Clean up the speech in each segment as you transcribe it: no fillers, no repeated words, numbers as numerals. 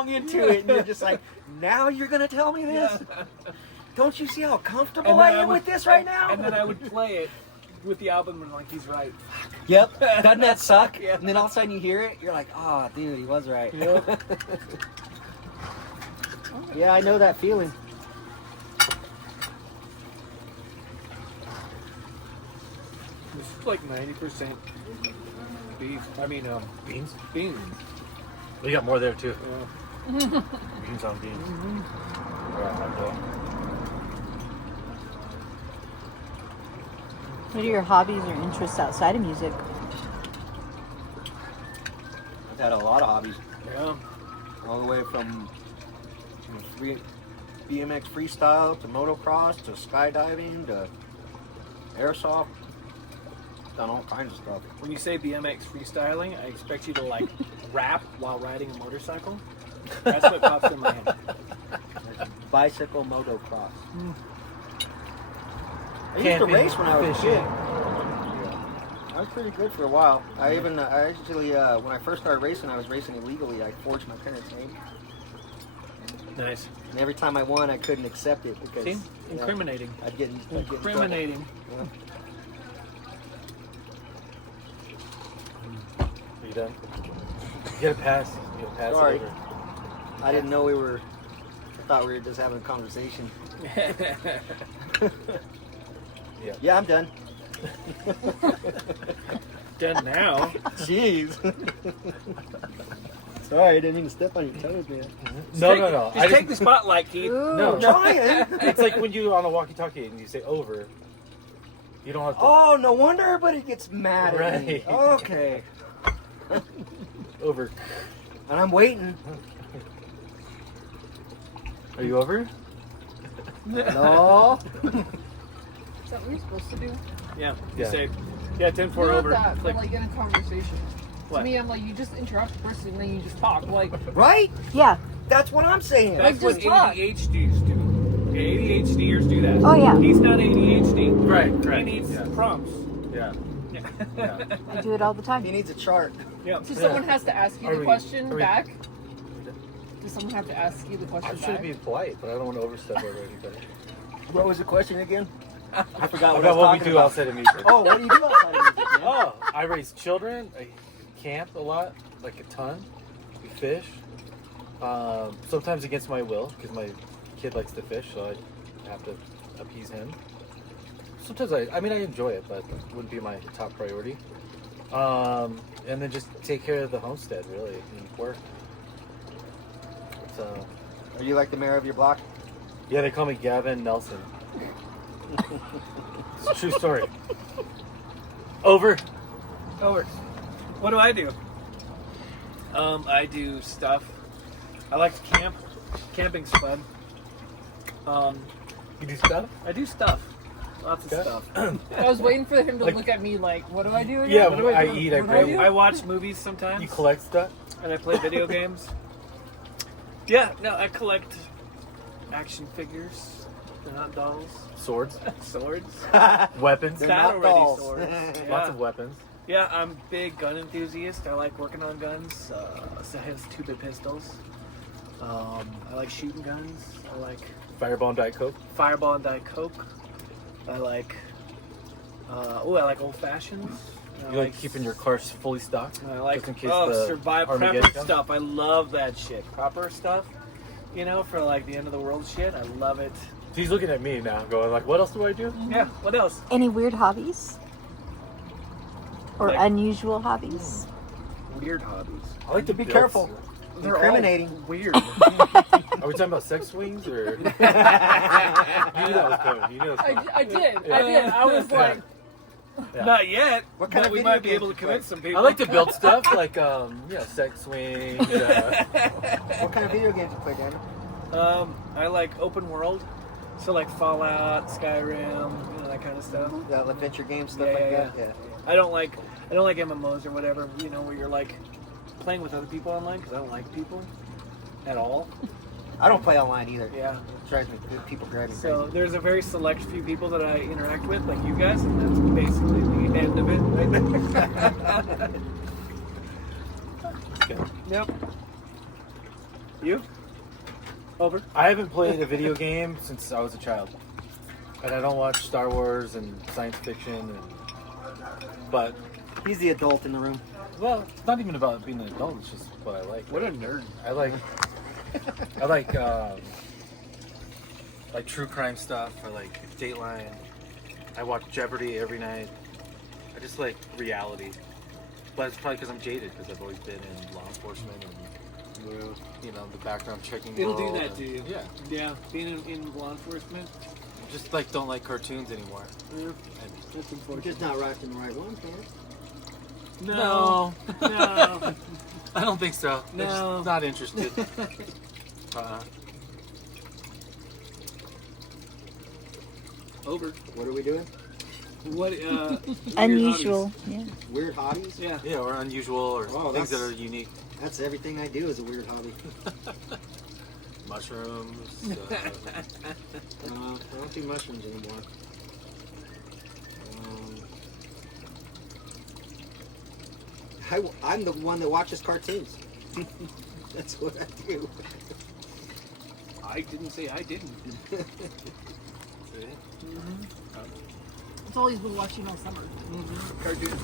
long into it, and you're just like, now you're gonna tell me this? Don't you see how comfortable I am with this right now? And then I would play it with the album and like, he's right. Yep. Doesn't that suck? Yeah. And then all of a sudden you hear it, you're like, oh, dude, he was right. Yep. Yeah, I know that feeling. This is like 90% beef. I mean, Beans? beans. We got more there too. Yeah. Beans on beans. What are your hobbies or interests outside of music? I've had a lot of hobbies. Yeah. All the way from BMX freestyle to motocross to skydiving to airsoft. Done all kinds of stuff. When you say BMX freestyling, I expect you to like rap while riding a motorcycle. That's what pops in my head. Bicycle motocross. I used to Camping, race when I was a fishing. kid. I was pretty good for a while. I actually, when I first started racing, I was racing illegally. I forged my parents' name. Nice. And every time I won, I couldn't accept it because See? Incriminating. I'd get in trouble. Incriminating. Yeah. Are you done? You gotta pass. You gotta pass Sorry. it over. I didn't know we were. I thought we were just having a conversation. Yeah. Yeah, I'm done. Done now. Jeez. Sorry, I didn't mean to step on your toes, man. No. Just take the spotlight, Keith. No. Trying. It's like when you on a walkie-talkie and you say over. You don't have to. Oh, no wonder everybody gets mad at me. Right. Okay. Over. And I'm waiting. Are you over? No. Is that what you're supposed to do? Yeah. You Yeah. say, yeah, 10-4 Not over. that, Click. but like in a conversation. What? To me, I'm like, you just interrupt the person and then you just talk. Like, Right? Yeah. That's what I'm saying. That's what just talk. ADHDers do. ADHDers do that. Oh, yeah. He's not ADHD. Right. He needs prompts. Yeah. I do it all the He time. needs a chart. Yep. so someone has to ask you Are the we- question are we- back? Does someone have to ask you the question I'm trying back? to be polite, but I don't want to overstep over anybody. What was the question again? I forgot About what I what was we talking do about. outside of music. Oh, what do you do outside of music, man? Oh, I raise children. I camp a lot, like a ton. We fish. Sometimes against my will, because my kid likes to fish, so I have to appease him. Sometimes I enjoy it, but it wouldn't be my top priority. And then just take care of the homestead, really, and work. So, Are you like the mayor of your block? yeah, they call me Gavin Nelson. It's a true story. Over. Over. What do? I do stuff. I like to camp. Camping's fun. You do stuff? I do stuff. Lots of Okay. stuff. I was waiting for him to Like- look at me like, what do I do again? Yeah, What do I do? eat, I What do breathe. do? I watch movies sometimes. You collect stuff? And I play video games. Yeah, no, I collect action figures. They're not dolls. Swords? Swords. Weapons? They're Not not already dolls. swords. Yeah. Lots of weapons. Yeah, I'm a big gun enthusiast. I like working on guns. So I have 2 big pistols. I like shooting guns. I like Fireball and Diet Coke? Fireball and Diet Coke. I like I like old fashions. You like keeping your cars fully stocked? I like just in case the survive Armageddon prepper comes? stuff. I love that shit. Prepper stuff. You know, for like the end of the world shit. I love it. He's looking at me now, going like, "What else do I do?" Yeah. What else? Any weird hobbies? Or Like- unusual hobbies? Weird hobbies. I like to Be build careful. stuff. They're all Incriminating. weird. Are we talking about sex swings or? You knew that was coming. You knew that was coming. I did. Yeah. I did. I was Yeah. like, Yeah. Not yet. What kind but of we video might be games able to do you convince play? some people. I like to build stuff like sex swings. What kind of video games do you play, Daniel? I like open world, so like Fallout, Skyrim, that kind of stuff. The adventure games, stuff Yeah, like yeah, that? I don't like MMOs or whatever, where you're like playing with other people online because I don't like people at all. I don't play online either. Yeah. It drives me, people drive me So crazy. there's a very select few people that I interact with, like you guys, and that's basically the end of it. Right there. Yep. You? Over. I haven't played a video game since I was a child, and I don't watch Star Wars and science fiction. But He's the adult in the room. well, it's not even about being an adult. It's just what I like. What a nerd. I like true crime stuff. I like Dateline. I watch Jeopardy every night. I just like reality. But it's probably because I'm jaded because I've always been in law enforcement and you know the background checking. It'll do world that and- to you. Yeah, Yeah, being in law enforcement. just like don't like cartoons anymore. Yeah, And that's We're unfortunate. just not rocking the right one, man. No. No. I don't think so. They're No. just not interested. Over. What are we doing? What? Weird Unusual. Yeah. Weird hobbies? hobbies? Yeah. Yeah, or unusual, or Oh, things that that's- are unique. That's everything I do is a weird hobby. Mushrooms. I don't do mushrooms anymore. I'm the one that watches cartoons. That's what I do. I didn't say I didn't. That's all he's been watching all summer. Cartoons.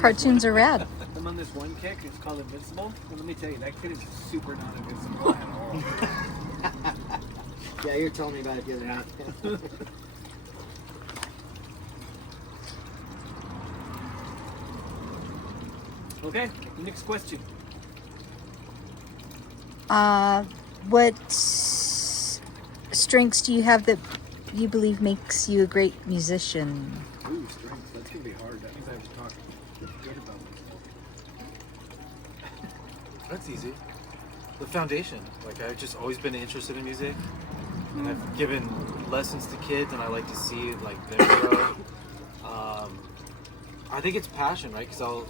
Cartoons are rad. I'm on this one kick. It's called Invincible. And let me tell you, that kid is super not invincible at all. Yeah, you were telling me about it the other night. Okay. Next question. What strengths do you have that you believe makes you a great musician? Ooh, strength. That's gonna be hard. That means I have to talk good about myself. That's easy. The foundation. Like I've just always been interested in music, and I've given lessons to kids, and I like to see like them grow. I think it's passion, right? Because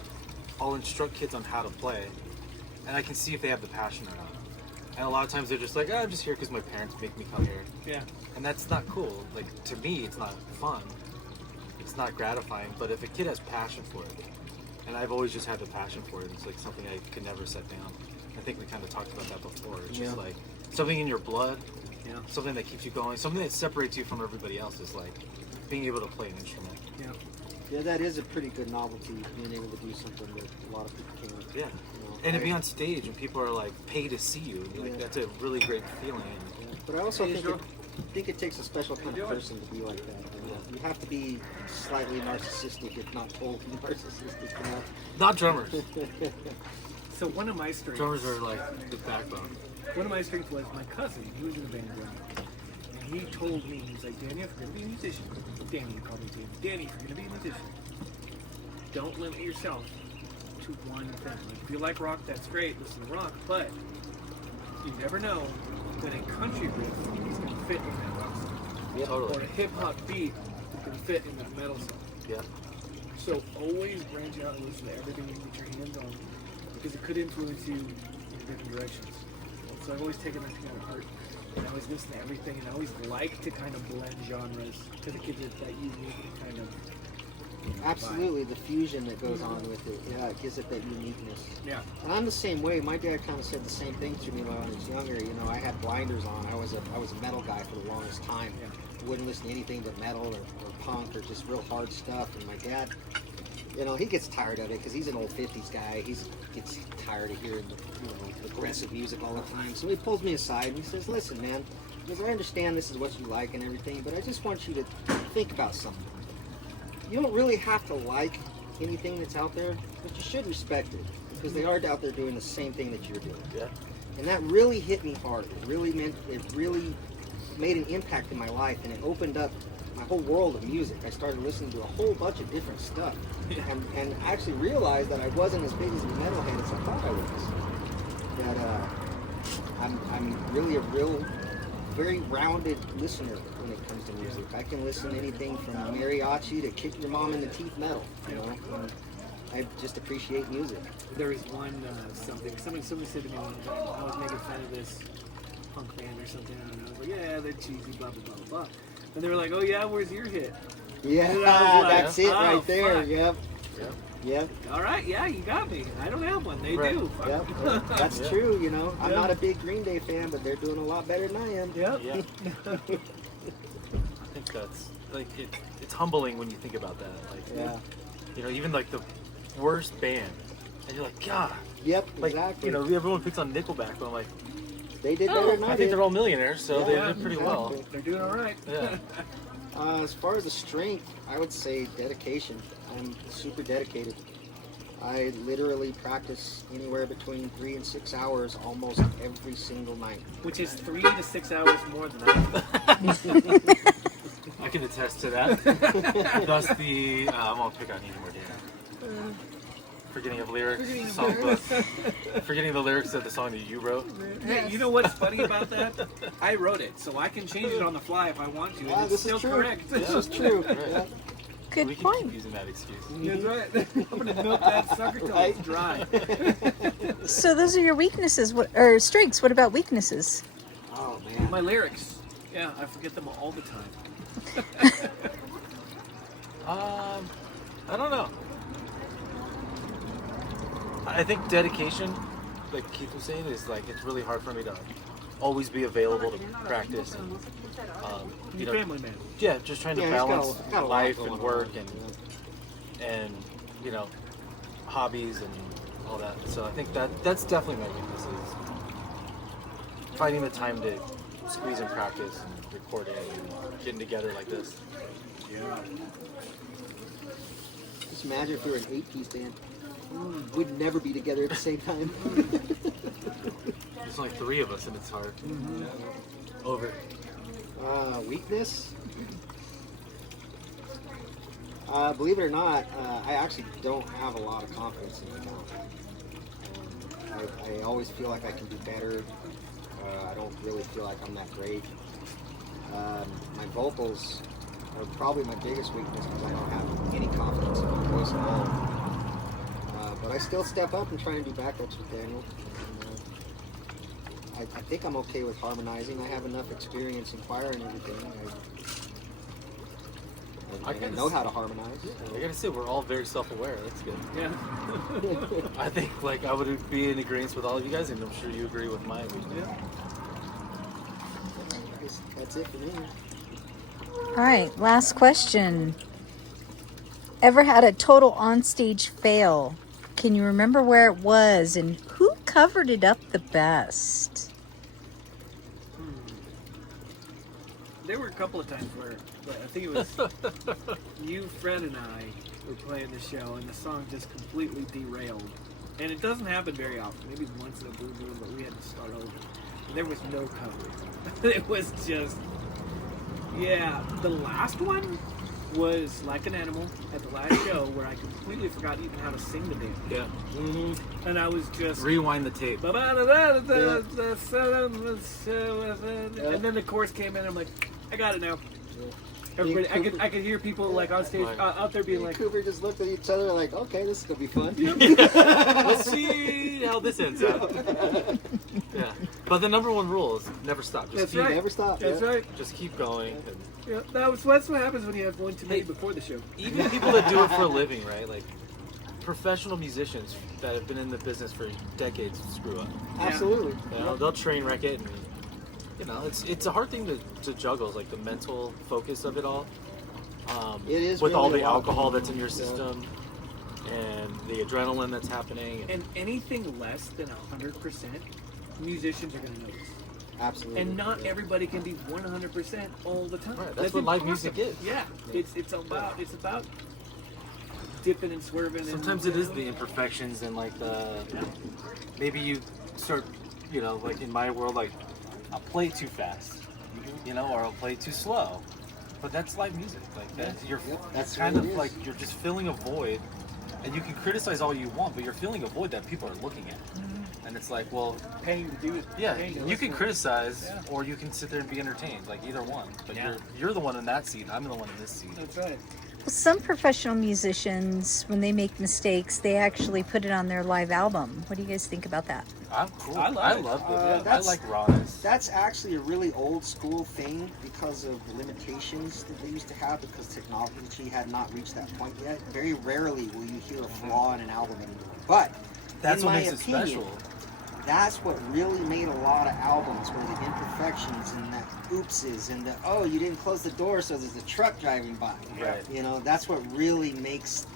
I'll instruct kids on how to play, and I can see if they have the passion or not. And a lot of times they're just like, oh, I'm just here because my parents make me come here, Yeah. and that's not cool. Like to me, it's not fun. It's not gratifying. But if a kid has passion for it, and I've always just had the passion for it, it's like something I could never set down. I think we kind of talked about that before. It's just Yeah. like something in your blood, Yeah. something that keeps you going, something that separates you from everybody else is like being able to play an instrument. Yeah. Yeah, that is a pretty good novelty, being able to do something that a lot of people can't. Yeah. You know, And to be on stage and people are like pay to see you, like Yeah. that's a really great feeling. Yeah, but I also Hey, think it takes a special kind of doing? person to be like that. You know? You have to be slightly narcissistic, if not totally narcissistic. You Not drummers. know? So one of my strengths. Drummers are like the backbone. One of my strengths was my cousin. He was in the band growing up. And he told me, he's like, Danny, if you're going to be a musician, Danny, he called me Danny. Danny, if you're going to be a musician, don't limit yourself to one thing. Like, if you like rock, that's great. Listen to rock. But you never know when a country riff is going to fit in that rock song. Or Totally. a hip-hop beat is going to fit in that metal song. Yeah. So always branch out and listen to everything you get your hands on, because it could influence you in different directions. So I've always taken that kind of heart, and I always listen to everything, and I always like to kind of blend genres because it gives it that unique kind of Absolutely, the fusion that goes on with it. Yeah, it gives it that uniqueness. yeah. And I'm the same way. My dad kind of said the same thing to me when I was younger. You know, I had blinders on. I was a metal guy for the longest time. Yeah. Wouldn't listen to anything but metal or punk or just real hard stuff. And my dad, you know, he gets tired of it because he's an old 50s guy. He gets tired of hearing, aggressive music all the time. So he pulls me aside and he says, listen, man, because I understand this is what you like and everything, but I just want you to think about something. You don't really have to like anything that's out there, but you should respect it because they are out there doing the same thing that you're doing. Yeah. And that really hit me hard. It really made an impact in my life, and it opened up my whole world of music. I started listening to a whole bunch of different stuff, and I actually realized that I wasn't as big as a metalhead as I thought I was. That I'm really a very rounded listener when it comes to music. I can listen to anything from mariachi to kick your mom in the teeth metal. You know, and I just appreciate music. There was one somebody said to me one time, I was making fun of this punk band or something, and I was like, yeah, they're cheesy, blah blah blah blah. And they were like, oh yeah, where's your hit? Yeah, And I was like, that's it oh, right there. fuck. Yep. Yeah, All right, yeah, you got me. I don't have one. They Right. do. yeah, that's Yeah. true. You know, I'm Yeah. not a big Green Day fan, but they're doing a lot better than I am. Yep. Yeah. I think that's like it's humbling when you think about that. Like, Yeah. you know, even like the worst band, and you're like, God, Yep, like exactly. you know, everyone picks on Nickelback, but I'm like, they did better than I I think did. they're all millionaires, so they Yeah, did pretty well. exactly. They're doing all right. Yeah. As far as the strength, I would say dedication. I'm super dedicated. I literally practice anywhere between 3 and 6 hours almost every single night. Which is 3 to 6 hours more than I do. I can attest to that. Thus the I won't pick on you anymore, Dana. Forgetting of lyrics, Forgetting of songbook, forgetting the lyrics of the song that you wrote. Hey, you know what's funny about that? I wrote it, so I can change it on the fly if I want to, and Ah, it's this still is true. correct. This is true. Right. Yeah. We Good can point. keep using that excuse. That's right. I'm gonna milk that sucker till it's dry. So those are your weaknesses, or strengths. What about weaknesses? Oh man. My lyrics. Yeah, I forget them all the time. I don't know. I think dedication, like Keith was saying, is like it's really hard for me to always be available to practice. And, you Your know, family man. yeah, just trying to Yeah, he's got a- balance got a lot life going and on. work and you know hobbies and all that. So I think that's definitely my weakness is finding the time to squeeze in practice and recording and getting together like this. Yeah. Just imagine if we were an 8-piece band. We'd never be together at the same time. There's only 3 of us and it's hard. Over. Weakness? Believe it or not, I actually don't have a lot of confidence in my talent. I always feel like I can do better. I don't really feel like I'm that great. My vocals are probably my biggest weakness because I don't have any confidence in my voice at all. But I still step up and try and do backups with Daniel. And, I think I'm okay with harmonizing. I have enough experience in choir and everything. I gotta know how to harmonize. I gotta say, we're all very self-aware. That's good. Yeah. I think, like, I would be in agreement with all of you guys, and I'm sure you agree with my weakness. That's it for me. All right, last question. Ever had a total onstage fail? Can you remember where it was and who covered it up the best? There were a couple of times where I think it was you, Fred, and I were playing the show, and the song just completely derailed. And it doesn't happen very often. Maybe once in a blue moon, but we had to start over. And there was no coverage. It was just, yeah. The last one was Like an Animal at the last show, where I completely forgot even how to sing the damn thing. Yeah. Mm-hmm. And I was just. Rewind the tape. And then the chorus came in. I'm like, I got it now. Everybody, I could hear people like on stage out there being Me like, and Cooper just looked at each other like, okay, this is gonna be fun. Let's see how this ends up. Yeah. But the number one rule is never stop. Just That's keep, right. Never stop. "That's yeah. right." Just keep going. And Yeah, that's what happens when you have one too many before the show. even people that do it for a living, right? Like professional musicians that have been in the business for decades screw up. Absolutely. You know, they'll train wreck it, and you know, it's a hard thing to juggle, like the mental focus of it all. It is with really all the a lot. alcohol that's in your Yeah. system and the adrenaline that's happening. And anything less than 100%, musicians are going to notice. Absolutely. And not yeah. everybody can be 100% all the time. Right, that's what live music is. Yeah, it's about dipping and swerving. Sometimes and, it is the imperfections and like the maybe you start, you know, like in my world, like I'll play too fast, you know, or I'll play too slow. But that's live music. Like that, you're That's kind what of it is. like you're just filling a void, and you can criticize all you want, but you're filling a void that people are looking at. And it's like, well, paying to do it. yeah, paying to you listen can to it. criticize, Yeah. or you can sit there and be entertained. Like either one. But Yeah. you're the one in that seat. I'm the one in this seat. That's right. some professional musicians, when they make mistakes, they actually put it on their live album. What do you guys think about that? I'm cool. I love it. love it. I That's- like rawness. That's actually a really old school thing because of the limitations that they used to have because technology had not reached that point yet. Very rarely will you hear a flaw in an album anymore. But That's in what my makes opinion, it special. that's what really made a lot of albums were the imperfections and the oopses and the oh you didn't close the door so there's a truck driving by. Right. You know, that's what really makes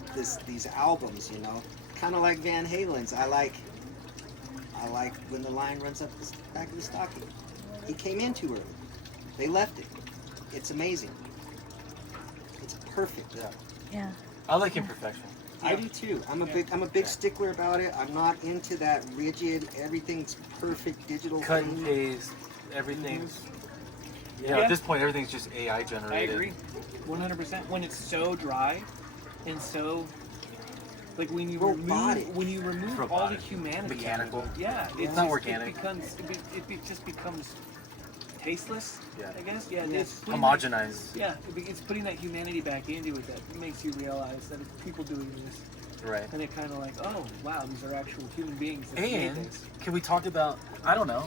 these albums, you know. Kind of like Van Halen's. I like when the line runs up the back of the stocking. He came in too early. They left it. It's amazing. It's perfect. Yeah. Yeah. I like imperfection. I do too. I'm a big stickler about it. I'm not into that rigid, everything's perfect digital Cut and thing. paste, everything's. Yeah, Yeah. at this point, everything's just AI I generated. agree, 100%. When it's so dry, and so like when you Robotic. remove all the Robotic. humanity, Mechanical. out of it, yeah, It's not organic. It just becomes tasteless. Yeah. I guess. Yeah. Yes. It's putting Homogenized. Yeah, it's putting that humanity back into it that makes you realize that it's people doing this, Right. and it kind of like, oh wow, these are actual human beings that made And this. can we talk about, I don't know,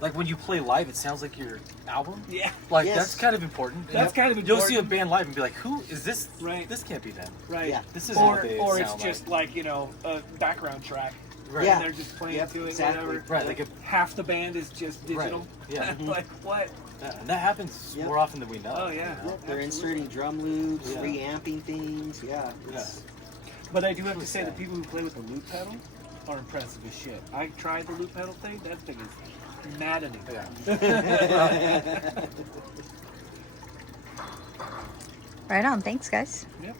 like when you play live, it sounds like your album? Yeah, Like, Yes. that's kind of important. That's kind of You'll see a important. band live and be like, who is this? Right. This can't be them. right. Yeah. This isn't what Or they or it's sound just like a background track, Right. Yeah. and they're just playing Yep, to it, exactly. whatever. Right, like half the band is just digital. Yeah. like what? Yeah, and that happens Yep. more often than we know. Oh, yeah. you know? They're Absolutely. inserting drum loops, Yeah. reamping things. Yeah. It's, But I do have to Who's say the that? people who play with the loop pedal are impressive as shit. I tried the loop pedal thing. That thing is maddening. Yeah. Right on. Thanks, guys. Yep.